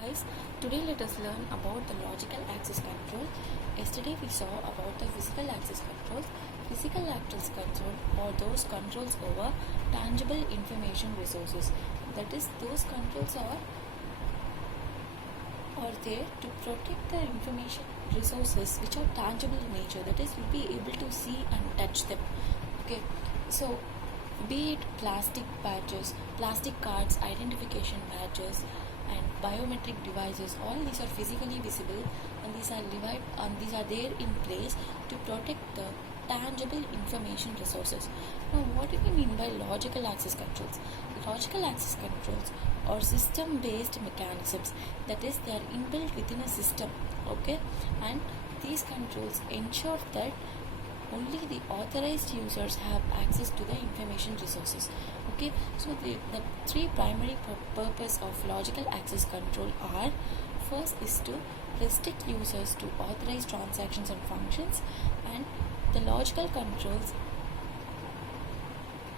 Guys, today let us learn about the logical access control. Yesterday we saw about the physical access controls. Physical access control or those controls over tangible information resources. That is, those controls are there to protect the information resources which are tangible in nature. That is, we'll be able to see and touch them. Okay, so be it plastic badges, plastic cards, identification badges, and biometric devices, all these are physically visible, and these are there in place to protect the tangible information resources. Now, what do we mean by logical access controls? Logical access controls are system-based mechanisms. That is, they are inbuilt within a system. Okay, and these controls ensure that only the authorized users have access to the information resources. Okay, so the three primary purpose of logical access control are: first is to restrict users to authorized transactions and functions, and the logical controls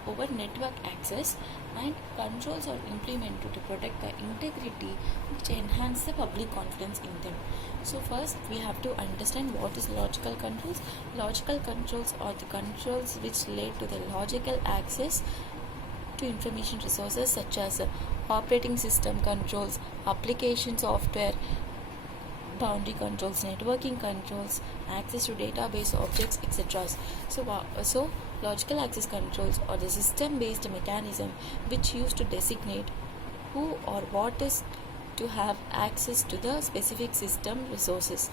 over network access, and controls are implemented to protect the integrity which enhance the public confidence in them. So first we have to understand what is logical controls. Logical controls are the controls which relate to the logical access to information resources, such as operating system controls, application software, boundary controls, networking controls, access to database objects, etc. So logical access controls are the system-based mechanism which used to designate who or what is to have access to the specific system resources.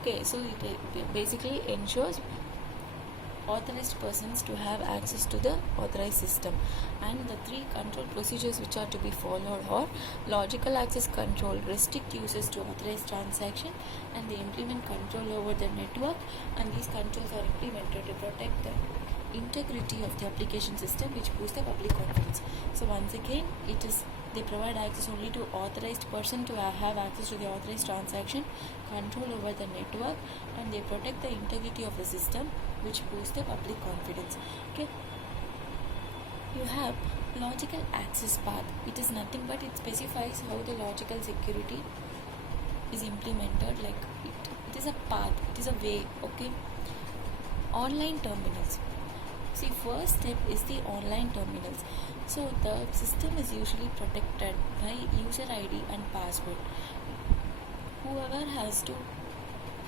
Okay, so it basically ensures authorized persons to have access to the authorized system. And the three control procedures which are to be followed are: logical access control restrict users to authorized transaction, and they implement control over the network, and these controls are implemented to protect the integrity of the application system, which boosts the public confidence. So once again, they provide access only to authorized person to have access to the authorized transaction, control over the network, and they protect the integrity of the system, which boosts the public confidence. Okay, you have logical access path. It is nothing but it specifies how the logical security is implemented. Like it is a path, it is a way. Okay, online terminals. See, first step is the online terminals. So the system is usually protected by user ID and password. Whoever has to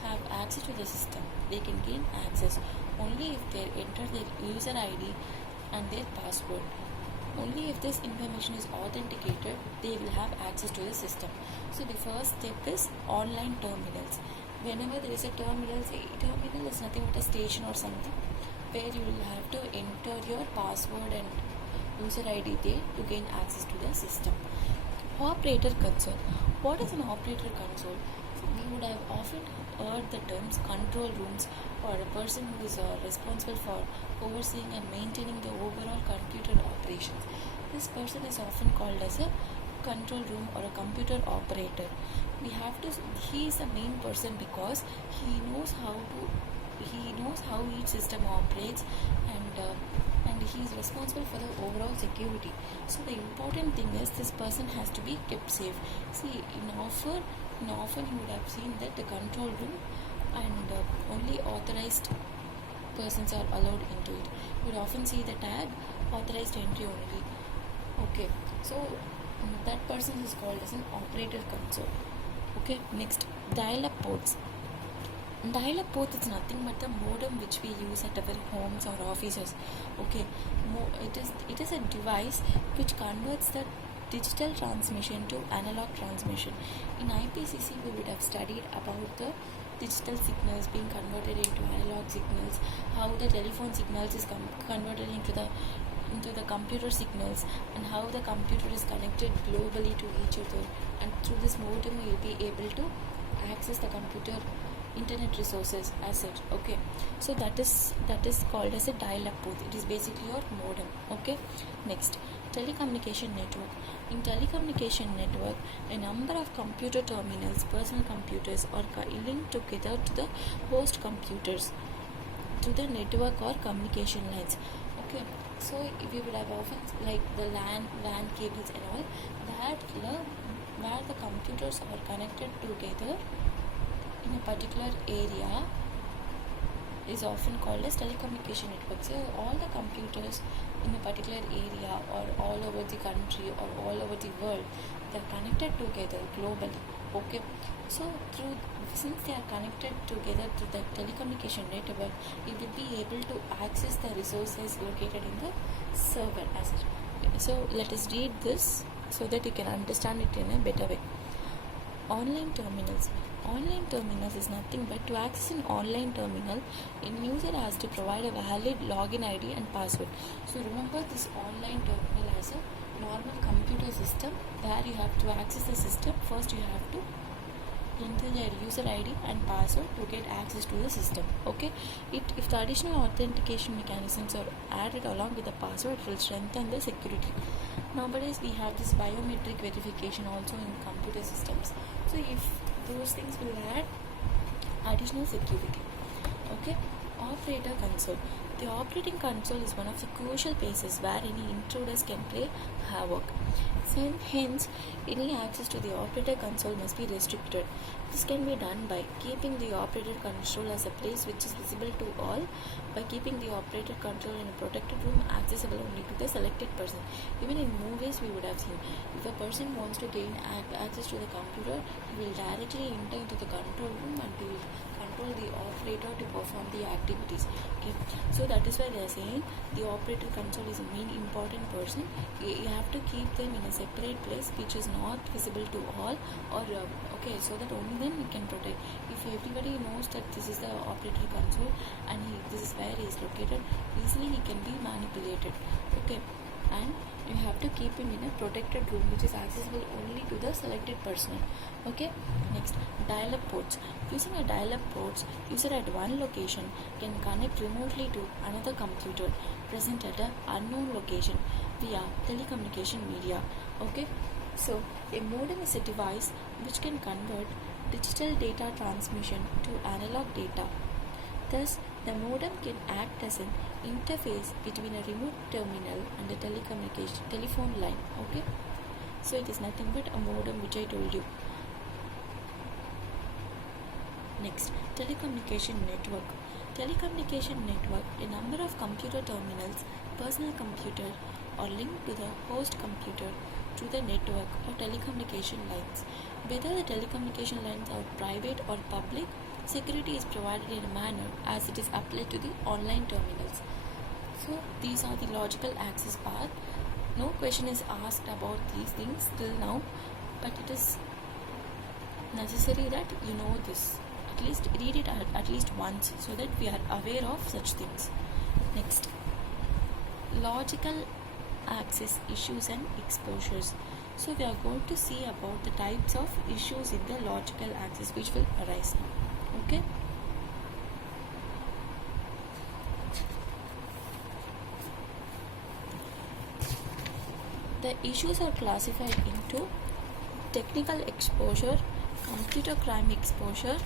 have access to the system, they can gain access only if they enter their user ID and their password. Only if this information is authenticated, they will have access to the system. So the first step is online terminals. Whenever there is a terminal, say terminal is nothing but a station or something, where you will have to enter your password and user ID there to gain access to the system. Operator console. What is an operator console? So we would have often heard the terms control rooms, or a person who is responsible for overseeing and maintaining the overall computer operations. This person is often called as a control room or a computer operator. He is the main person because he knows how each system operates, and he is responsible for the overall security. So the important thing is this person has to be kept safe. See, often you would have seen that the control room and only authorized persons are allowed into it. You would often see the tag authorized entry only. Okay, so that person is called as an operator console. Okay, next, dial-up ports. Dial-up port is nothing but the modem which we use at our homes or offices. Okay, it is a device which converts the digital transmission to analog transmission. In IPCC, we would have studied about the digital signals being converted into analog signals, how the telephone signals is converted into the computer signals, and how the computer is connected globally to each other, and through this modem we will be able to access the computer internet resources as such. Okay, so that is called as a dial-up port. It is basically your modem. Okay, next, telecommunication network. In telecommunication network, a number of computer terminals, personal computers, are linked together to the host computers through the network or communication lines. Okay, so we will have often like the LAN cables and all that where the computers are connected together in a particular area is often called as telecommunication network. So all the computers in a particular area or all over the country or all over the world, they are connected together globally. Okay, so since they are connected together through the telecommunication network, you will be able to access the resources located in the server as such. So let us read this so that you can understand it in a better way. Online terminals. Online terminals is nothing but to access an online terminal, a user has to provide a valid login ID and password. So remember this online terminal as a normal computer system where you have to access the system. First you have to enter their user ID and password to get access to the system. Okay, if the additional authentication mechanisms are added along with the password, it will strengthen the security. Nowadays we have this biometric verification also in computer systems, so if those things will add additional security. Okay, operator console. The operating console is one of the crucial places where any intruders can play havoc. Hence, any access to the operator console must be restricted. This can be done by keeping the operator console as a place which is visible to all, by keeping the operator console in a protected room accessible only to the selected person. Even in movies we would have seen, if a person wants to gain access to the computer, he will directly enter into the control room and he will control the operator to perform the activities. Okay, so that is why they are saying the operator console is a main important person. You have to keep them in a separate place which is not visible to all, or okay, so that only then we can protect. If everybody knows that this is the operator console and this is where he is located, easily he can be manipulated. Okay, and you have to keep him in a protected room which is accessible only to the selected personnel. Okay, next, dial-up ports. Using a dial-up ports, user at one location can connect remotely to another computer present at an unknown location via telecommunication media. Okay, so a modem is a device which can convert digital data transmission to analog data. Thus, the modem can act as an interface between a remote terminal and a telephone line. Okay, so it is nothing but a modem which I told you. Next, telecommunication network. Telecommunication network, a number of computer terminals, personal computer, are linked to the host computer through the network or telecommunication lines. Whether the telecommunication lines are private or public, security is provided in a manner as it is applied to the online terminals. So these are the logical access path. No question is asked about these things till now, but it is necessary that you know this. At least read it at least once so that we are aware of such things. Next, logical access issues and exposures. So we are going to see about the types of issues in the logical access which will arise now. Okay. The issues are classified into technical exposure, computer crime exposure,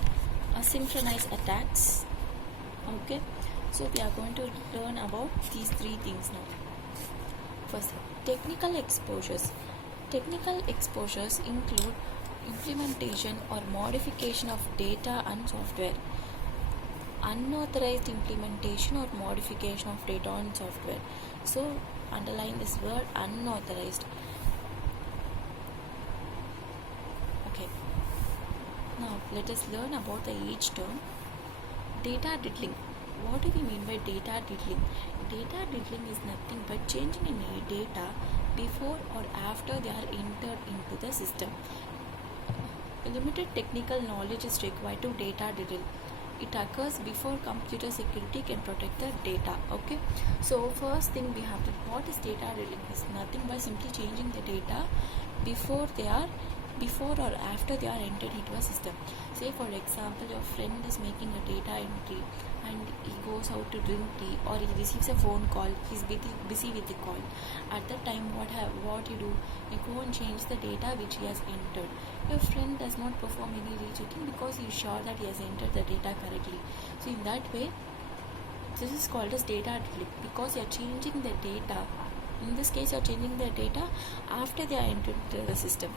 asynchronous attacks. Okay, so we are going to learn about these three things now. First, technical exposures. Technical exposures include implementation or modification of data and software, unauthorized implementation or modification of data and software. So underline this word unauthorized. Okay, now let us learn about each term. Data diddling. What do we mean by data diddling? Data diddling is nothing but changing any data before or after they are entered into the system. Limited technical knowledge is required to data diddle. It occurs before computer security can protect the data. Okay, so first thing we have to, what is data diddling? Is nothing but simply changing the data before or after they are entered into a system. Say for example, your friend is making a data entry and he goes out to drink tea, or he receives a phone call, he's busy with the call. At that time, what you do, you go and change the data which he has entered. Your friend does not perform any rechecking because he is sure that he has entered the data correctly. So in that way, this is called as data diddling, because you are changing the data. In this case, you are changing the data after they are entered into the system.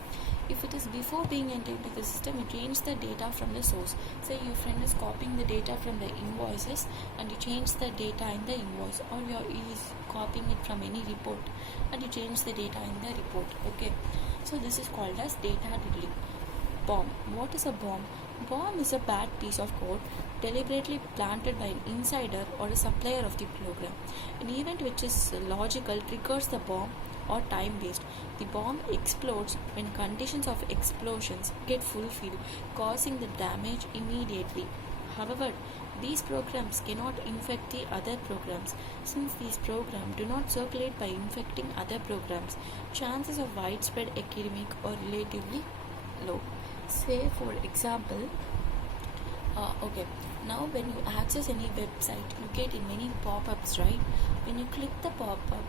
if it is before being entered into the system, you change the data from the source. Say your friend is copying the data from the invoices and you change the data in the invoice, or is copying it from any report and you change the data in the report. Okay, so this is called as data diddling. Bomb. What is a bomb? Bomb is a bad piece of code deliberately planted by an insider or a supplier of the program. An event which is logical triggers the bomb or time based. The bomb explodes when conditions of explosions get fulfilled, causing the damage immediately. However, these programs cannot infect the other programs. Since these programs do not circulate by infecting other programs, chances of widespread epidemic are relatively low. Say for example, okay, now when you access any website, you get in many pop-ups, right? When you click the pop-up,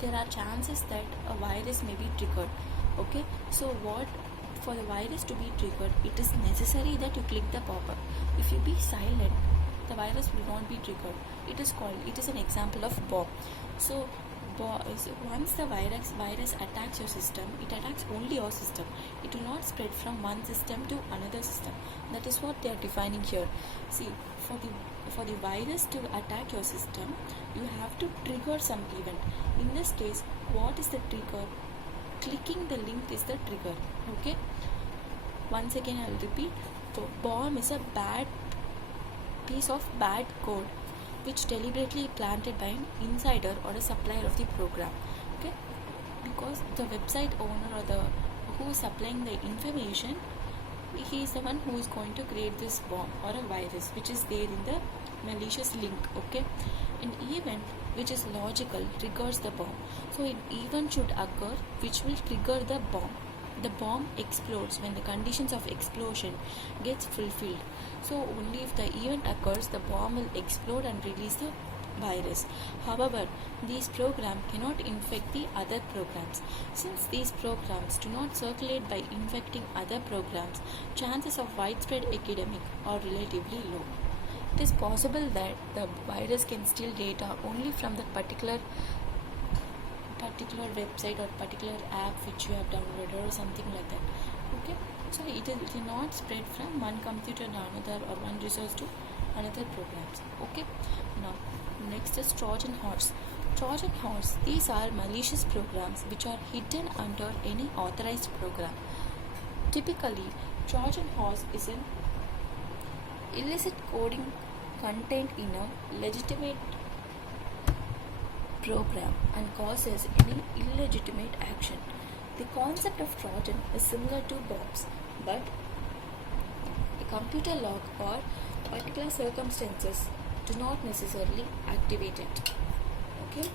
there are chances that a virus may be triggered. Okay, so what, for the virus to be triggered, it is necessary that you click the pop-up. If you be silent, the virus will not be triggered. It is an example of bomb. So once the virus attacks your system, it attacks only your system. It will not spread from one system to another system. That is what they are defining here. See, for the virus to attack your system, you have to trigger some event. In this case, what is the trigger? Clicking the link is the trigger. Okay, once again I will repeat. Bomb is a bad piece of bad code which deliberately planted by an insider or a supplier of the program. Okay, because the website owner or the who is supplying the information, he is the one who is going to create this bomb or a virus which is there in the malicious link. Okay, an event which is logical triggers the bomb. So an event should occur which will trigger the bomb. The bomb explodes when the conditions of explosion gets fulfilled. So only if the event occurs, the bomb will explode and release the virus. However, these programs cannot infect the other programs. Since these programs do not circulate by infecting other programs, chances of widespread epidemic are relatively low. It is possible that the virus can steal data only from the particular website or particular app which you have downloaded or something like that. Okay, so it will not spread from one computer to another or one resource to another programs. Okay, now next is Trojan horse. Trojan horse, these are malicious programs which are hidden under any authorized program. Typically, Trojan horse is an illicit coding contained in a legitimate program and causes any illegitimate action. The concept of Trojan is similar to bombs, but a computer log or particular circumstances do not necessarily activate it. Okay?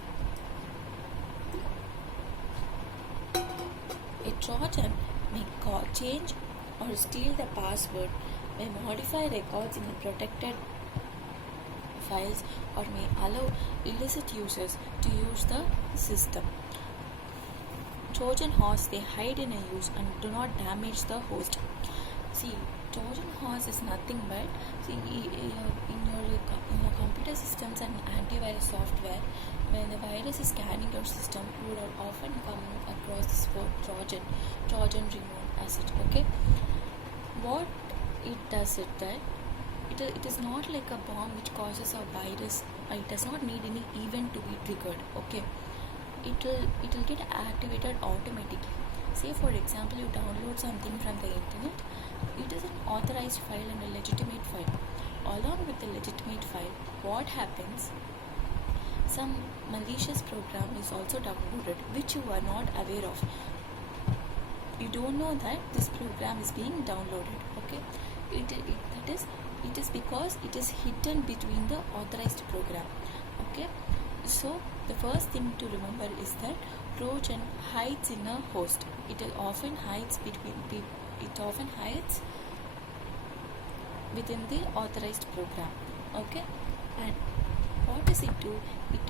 A Trojan may change or steal the password, may modify records in a protected files, or may allow illicit users to use the system. Trojan horse, they hide in a use and do not damage the host. See, Trojan horse is nothing but, in your computer systems and antivirus software, when the virus is scanning your system, you would have often come across this word Trojan removed asset. Okay, what it does is that it is not like a bomb which causes a virus. It does not need any event to be triggered. Okay, it will get activated automatically. Say for example, you download something from the internet. It is an authorized file and a legitimate file. Along with the legitimate file, what happens? Some malicious program is also downloaded which you are not aware of. You don't know that this program is being downloaded. Okay, it is because it is hidden between the authorized program. Okay, so the first thing to remember is that Trojan hides in a host. It often hides within the authorized program. Okay, and what does it do?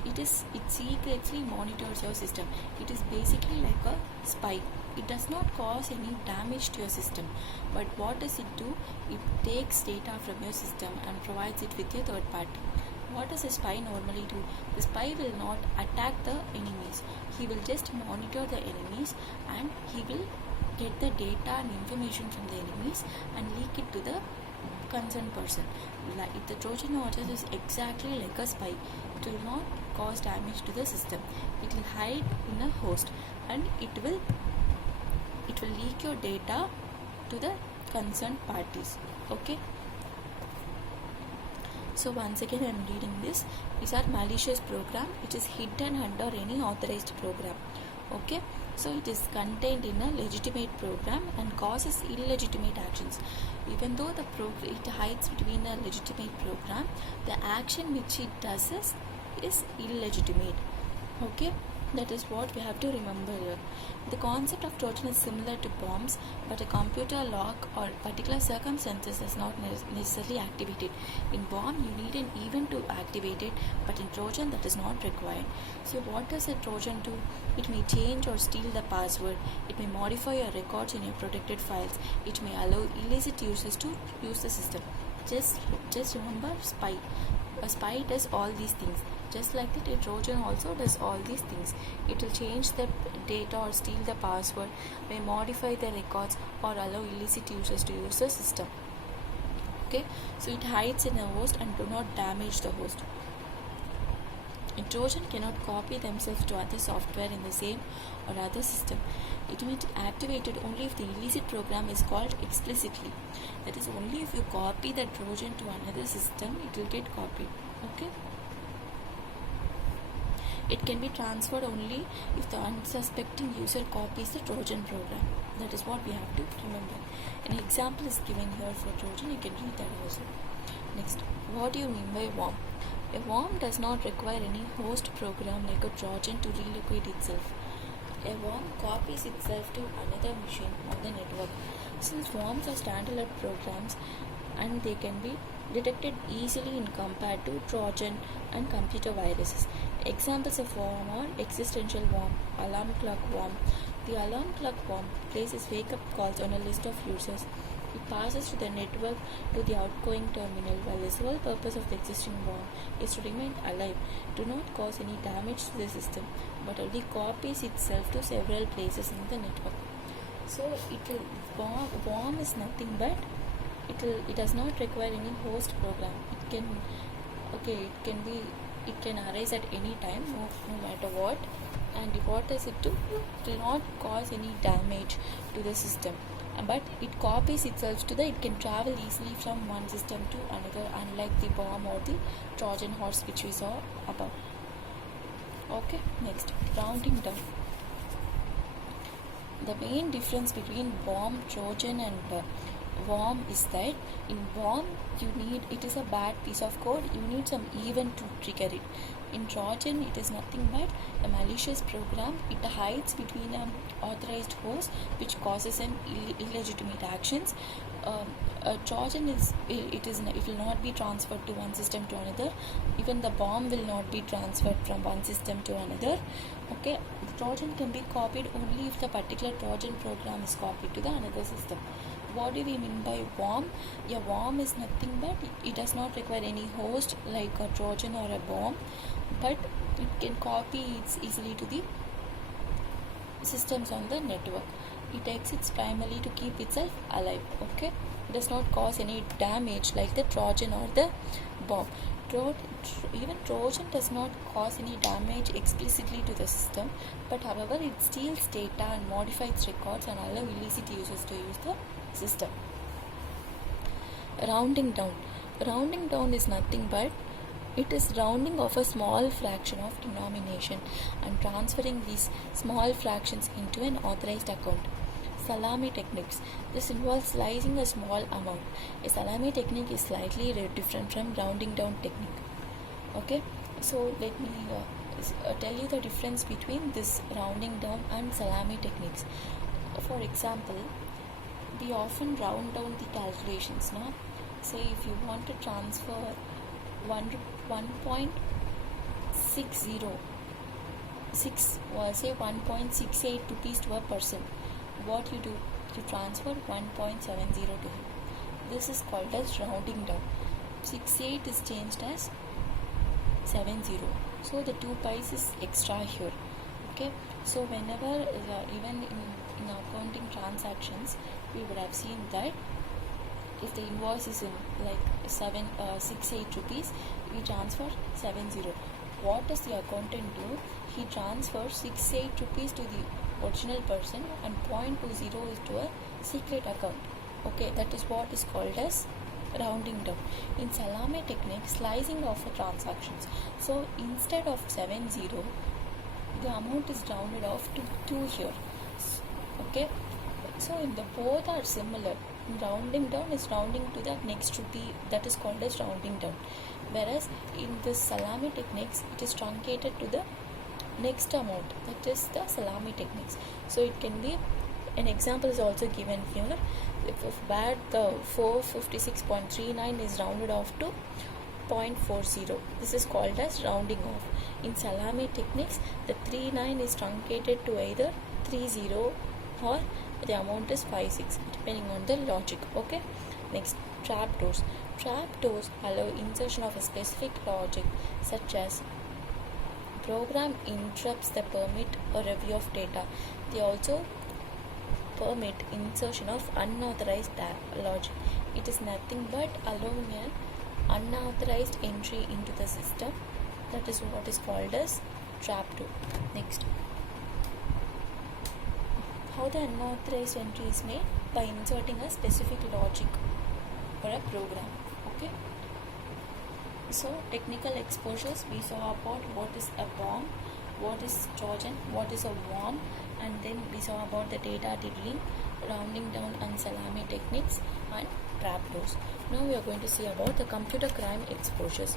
It secretly monitors your system. It is basically like a spy. It does not cause any damage to your system, but what does it do? It takes data from your system and provides it with a third party. What does a spy normally do? The spy will not attack the enemies. He will just monitor the enemies and he will get the data and information from the enemies and leak it to the concerned person. Like if the Trojan horse is exactly like a spy, it will not cause damage to the system. It will hide in a host and it will leak your data to the concerned parties. Okay. So once again I am reading this. These are malicious program which is hidden under any authorized program. Okay. So it is contained in a legitimate program and causes illegitimate actions. Even though it hides between a legitimate program, the action which it does is illegitimate. Okay. That is what we have to remember here. The concept of Trojan is similar to bombs, but a computer lock or particular circumstances is not necessarily activated. In bomb, you need an event to activate it, but in Trojan, that is not required. So what does a Trojan do? It may change or steal the password. It may modify your records in your protected files. It may allow illicit users to use the system. Just remember spy. A spy does all these things. Just like that, a Trojan also does all these things. It will change the data or steal the password, may modify the records or allow illicit users to use the system. Okay, so it hides in a host and do not damage the host. A Trojan cannot copy themselves to other software in the same or other system. It may be activated only if the illicit program is called explicitly. That is, only if you copy the Trojan to another system, it will get copied. Okay. It can be transferred only if the unsuspecting user copies the Trojan program. That is what we have to remember. An example is given here for Trojan. You can read that also. Next, what do you mean by worm? A worm does not require any host program like a Trojan to relocate itself. A worm copies itself to another machine on the network. Since worms are standalone programs and they can be detected easily in compared to Trojan and computer viruses. Examples of worm are existential worm, alarm clock worm. The alarm clock worm places wake-up calls on a list of users. It passes to the network to the outgoing terminal, while the sole purpose of the existing worm is to remain alive, do not cause any damage to the system, but only copies itself to several places in the network. So worm is nothing but it does not require any host program. It can arise at any time, no matter what. And what does it do? It will not cause any damage to the system, but it copies itself to it can travel easily from one system to another, unlike the bomb or the Trojan horse which we saw above. Okay, next, rounding down. The main difference between bomb, Trojan and worm is that in worm it is a bad piece of code, you need some event to trigger it. In Trojan, it is nothing but a malicious program. It hides between an authorized host which causes an illegitimate actions. A Trojan it will not be transferred to one system to another. Even the bomb will not be transferred from one system to another. Okay, the Trojan can be copied only if the particular Trojan program is copied to the another system. What do we mean by worm? A worm is nothing but it does not require any host like a Trojan or a bomb, but it can copy it easily to the systems on the network. It exits primarily to keep itself alive. Okay, it does not cause any damage like the Trojan or the bomb. Even Trojan does not cause any damage explicitly to the system, but however it steals data and modifies records and allows illicit users to use the system. Rounding down. Rounding down is nothing but it is rounding off a small fraction of denomination and transferring these small fractions into an authorized account. Salami techniques. This involves slicing a small amount. A salami technique is slightly different from rounding down technique. Okay, so let me tell you the difference between this rounding down and salami techniques. For example, we often round down the calculations. Now, say if you want to transfer 1.60 say 1.68 rupees to a person, what you do? You transfer 1.70 to him. This is called as rounding down. 68 is changed as 70. So the 2 pies is extra here. Okay. So whenever even in in accounting transactions, we would have seen that if the invoice is in like 68 rupees, we transfer 70. What does the accountant do? He transfers 68 rupees to the original person and 0.20 is to a secret account. Okay, that is what is called as rounding down. In Salami technique, slicing of transactions. So instead of 70, the amount is rounded off to 2 here. Okay, so in the both are similar. Rounding down is rounding to the next rupee, that is called as rounding down, whereas in the Salami techniques it is truncated to the next amount, that is the Salami techniques. So it can be, an example is also given here. If bad, the 456.39 is rounded off to 0.40, this is called as rounding off. In Salami techniques, the 39 is truncated to either 30 or the amount is 56, depending on the logic. Okay, next, trapdoors. Trapdoors allow insertion of a specific logic, such as program interrupts the permit or review of data. They also permit insertion of unauthorized logic. It is nothing but allowing an unauthorized entry into the system. That is what is called as trapdoor. Next, how the unauthorized entry is made? By inserting a specific logic or a program. Okay, so technical exposures, we saw about what is a bomb, what is Trojan, what is a worm, and then we saw about the data diddling, rounding down and Salami techniques, and trapdoors. Now we are going to see about the computer crime exposures.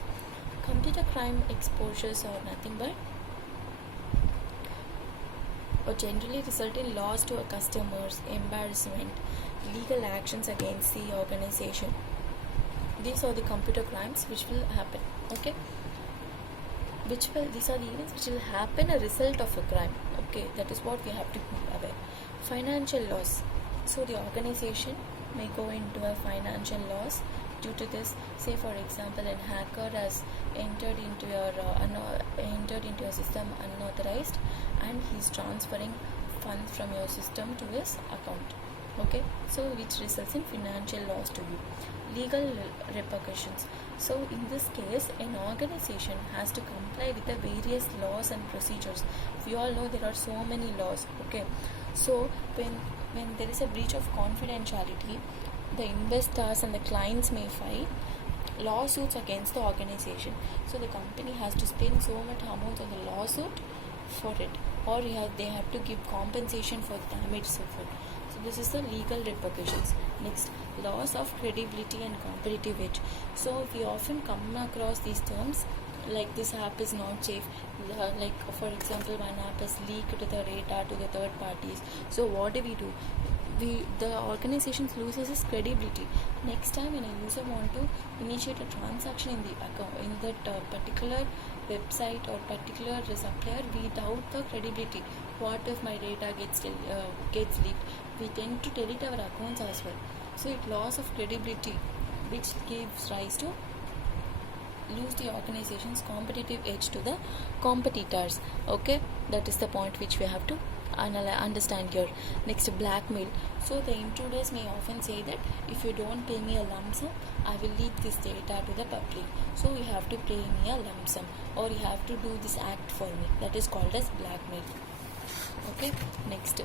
Computer crime exposures are nothing but generally result in loss to our customers, embarrassment, legal actions against the organization. These are the computer crimes which will happen. Okay, these are the events which will happen a result of a crime. Okay, that is what we have to be aware. Financial loss. So the organization may go into a financial loss due to this. Say for example, a hacker has entered into your system unauthorized, and he's transferring funds from your system to his account. Okay, so which results in financial loss to you. Legal repercussions. So in this case, an organization has to comply with the various laws and procedures. We all know there are so many laws. Okay, so when there is a breach of confidentiality, the investors and the clients may file lawsuits against the organization. So the company has to spend so much amount on the lawsuit for it, or they have to give compensation for damage suffered. So this is the legal repercussions. Next, loss of credibility and competitive edge. So we often come across these terms like this app is not safe. Like for example, one app is leaked the data to the third parties. So what do? The organization loses its credibility. Next time when a user want to initiate a transaction in the account, in that particular website or particular supplier, we doubt the credibility. What if my data gets leaked? We tend to delete our accounts as well. So it loss of credibility, which gives rise to lose the organization's competitive edge to the competitors. Okay, that is the point which we have to understand here. Next, blackmail. So the intruders may often say that if you don't pay me a lump sum, I will leak this data to the public. So you have to pay me a lump sum, or you have to do this act for me. That is called as blackmail. Okay, next,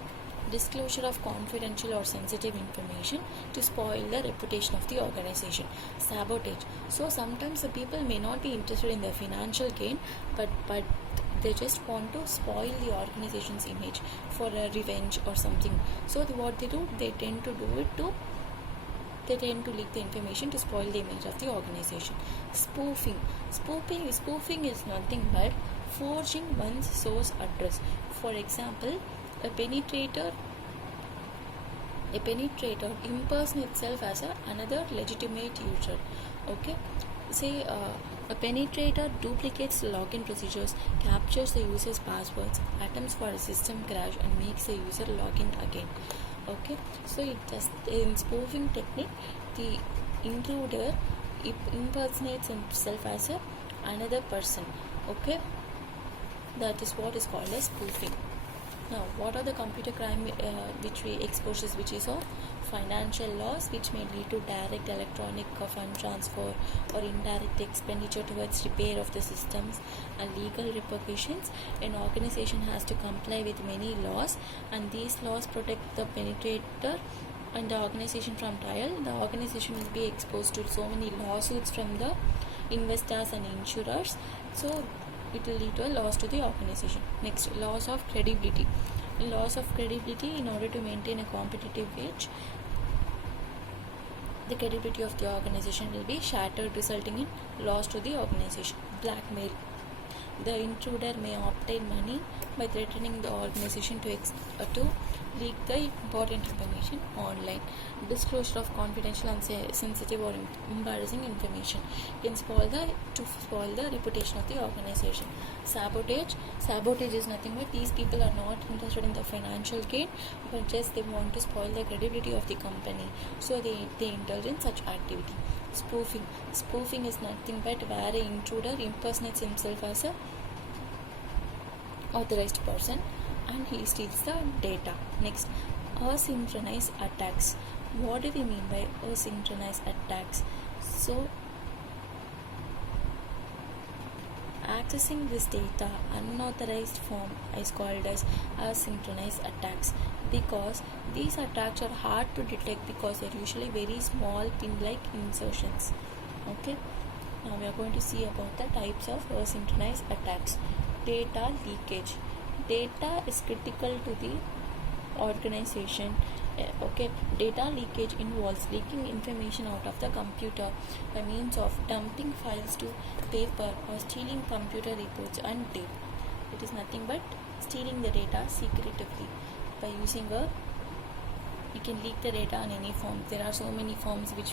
disclosure of confidential or sensitive information to spoil the reputation of the organization. Sabotage. So sometimes the people may not be interested in the financial gain, but they just want to spoil the organization's image for a revenge or something. So what they do, they tend to leak the information to spoil the image of the organization. Spoofing. Spoofing is nothing but forging one's source address. For example, a penetrator impersonates itself as another legitimate user. Okay, say a penetrator duplicates login procedures, captures the user's passwords, attempts for a system crash, and makes the user log in again. Okay, so in spoofing technique, the intruder impersonates himself as another person. Okay, that is what is called as spoofing. Now, what are the computer crime which we exposes, which is of financial loss, which may lead to direct electronic fund transfer or indirect expenditure towards repair of the systems, and legal repercussions. An organization has to comply with many laws, and these laws protect the penetrator and the organization from trial. The organization will be exposed to so many lawsuits from the investors and insurers, so it will lead to a loss to the organization. Next, loss of credibility. Loss of credibility. In order to maintain a competitive edge, the credibility of the organization will be shattered, resulting in loss to the organization. Blackmail. The intruder may obtain money by threatening the organization to leak the important information online. Disclosure of confidential and sensitive or embarrassing information can spoil the reputation of the organization. Sabotage. Sabotage is nothing but these people are not interested in the financial gain, but just they want to spoil the credibility of the company, so they indulge in such activity. Spoofing. Spoofing is nothing but where an intruder impersonates himself as a authorized person and he steals the data. Next, asynchronous attacks. What do we mean by asynchronous attacks? So, accessing this data unauthorized form is called as asynchronous attacks, because these attacks are hard to detect because they are usually very small pin-like insertions. Okay, now we are going to see about the types of asynchronous attacks. Data leakage. Data is critical to the organization. Okay, data leakage involves leaking information out of the computer by means of dumping files to paper or stealing computer reports and tape. It is nothing but stealing the data secretively by using you can leak the data in any form. There are so many forms which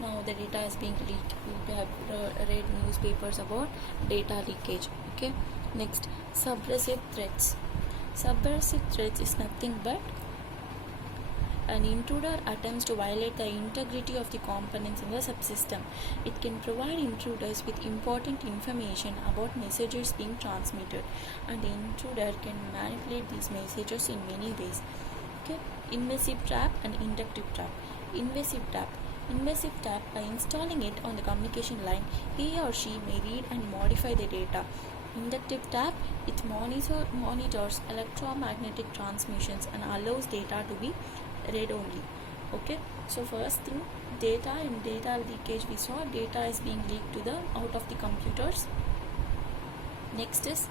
now the data is being leaked. You have read newspapers about data leakage. Okay, next, subversive threats. Subversive threats is nothing but an intruder attempts to violate the integrity of the components in the subsystem. It can provide intruders with important information about messages being transmitted, and the intruder can manipulate these messages in many ways. Okay, invasive trap and inductive trap. Invasive trap. Invasive trap, by installing it on the communication line, he or she may read and modify the data. Inductive trap, it monitors electromagnetic transmissions and allows data to be read only. Okay, so first thing, data and data leakage, we saw data is being leaked out of the computers. Next is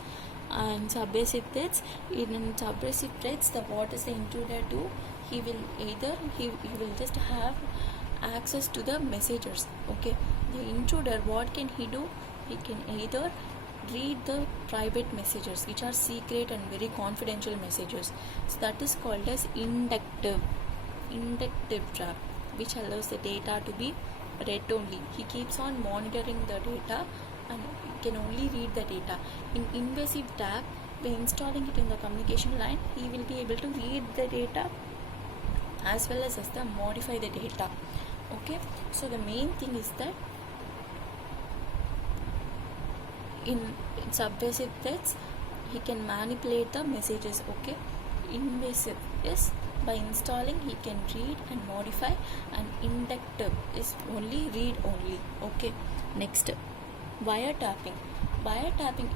subversive threats. In subversive threats, what does the intruder do? He will just have access to the messengers. Okay, the intruder, what can he do? He can either read the private messages, which are secret and very confidential messages. So that is called as inductive trap, which allows the data to be read only. He keeps on monitoring the data and can only read the data. In invasive trap, by installing it in the communication line, he will be able to read the data as well as the modify the data. Okay, so the main thing is that in subversive threats, he can manipulate the messages. Okay, invasive is by installing he can read and modify, and inductive is only read only. Okay, next, wiretapping. Wiretapping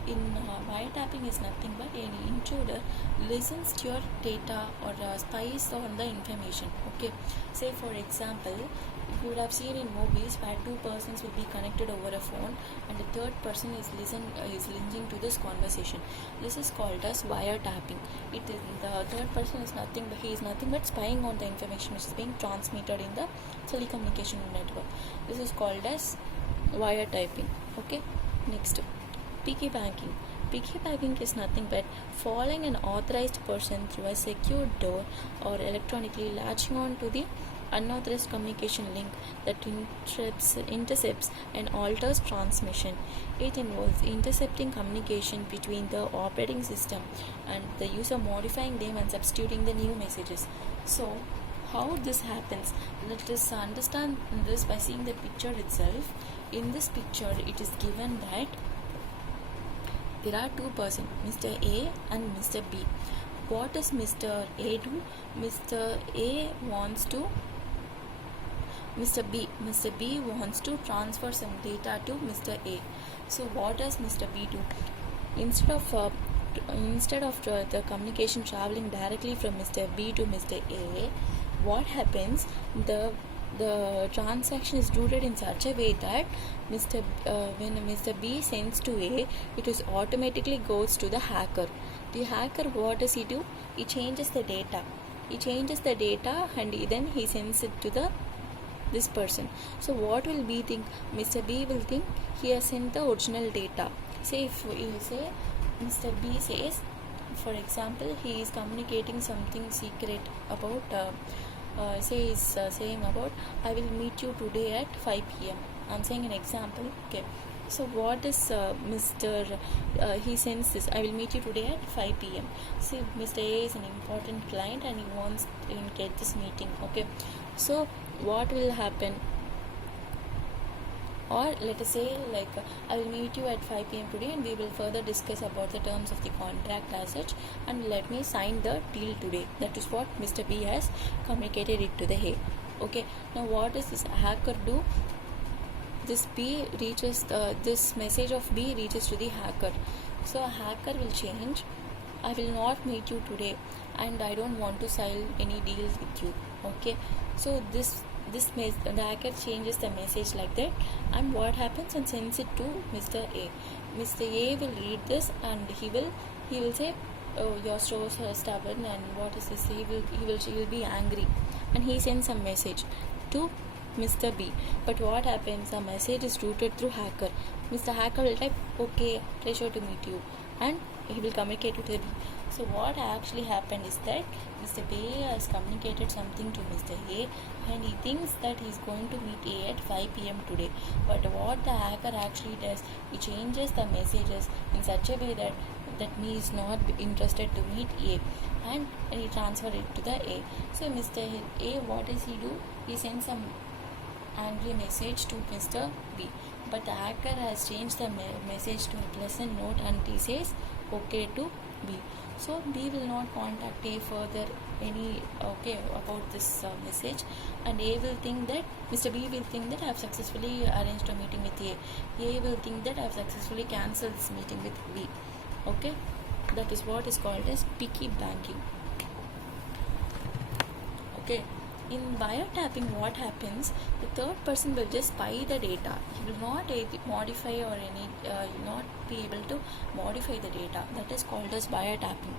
is nothing but an intruder listens to your data or spies on the information. Okay, say for example, you would have seen in movies where two persons will be connected over a phone and the third person is listening to this conversation. This is called as wiretapping. The third person is nothing but spying on the information which is being transmitted in the telecommunication network. This is called as wiretapping. Okay, next, piggy banking. Piggy banking is nothing but following an authorized person through a secure door or electronically latching on to the unauthorized communication link that intercepts and alters transmission. It involves intercepting communication between the operating system and the user, modifying them and substituting the new messages. So, how this happens? Let us understand this by seeing the picture itself. In this picture, it is given that there are two persons, Mr. A and Mr. B. what does Mr. A do? Mr. A wants to Mr. B wants to transfer some data to Mr. A. So what does Mr. B do? Instead of the communication traveling directly from Mr. B to Mr. A, what happens? The transaction is routed in such a way that when Mr. B sends to A, it is automatically goes to the hacker. The hacker, what does he do? He changes the data. And then he sends it to this person. So what will B think? Mr. B will think he has sent the original data. Say if you say Mr. B says, for example, he is communicating something secret about saying about, I will meet you today at 5 p.m. I'm saying an example. Okay, so what is he sends this, I will meet you today at 5 p.m. See, Mr. A is an important client and he wants to get this meeting. Okay, so what will happen? Or let us say, like, I will meet you at 5 p.m. today and we will further discuss about the terms of the contract as such, and let me sign the deal today. That is what Mr. B has communicated it to the A. Okay, now what does this hacker do? This message of B reaches to the hacker. So a hacker will change, I will not meet you today and I don't want to sign any deals with you. Okay, so the hacker changes the message like that, and what happens, and sends it to Mr. A. Mr. A will read this and he will say, oh, you're so stubborn, and what is this? He will be angry, and he sends a message to Mr. B. But what happens? The message is routed through hacker. Mr. Hacker will type, okay, pleasure to meet you, and he will communicate to the B. So what actually happened is that Mr. B has communicated something to Mr. A and he thinks that he is going to meet A at 5 p.m. today. But what the hacker actually does, he changes the messages in such a way that me is not interested to meet A, and he transfer it to the A. So Mr. A, what does he do? He sends some angry message to Mr. B. But the hacker has changed the message to a pleasant note and he says okay to B. So B will not contact A further about this message, and A will think that Mr. B will think that I have successfully arranged a meeting with A. A will think that I have successfully cancelled this meeting with B. Okay, that is what is called as picky banking. Okay, in wiretapping, what happens? The third person will just spy the data. He will not modify or not be able to modify the data. That is called as wiretapping.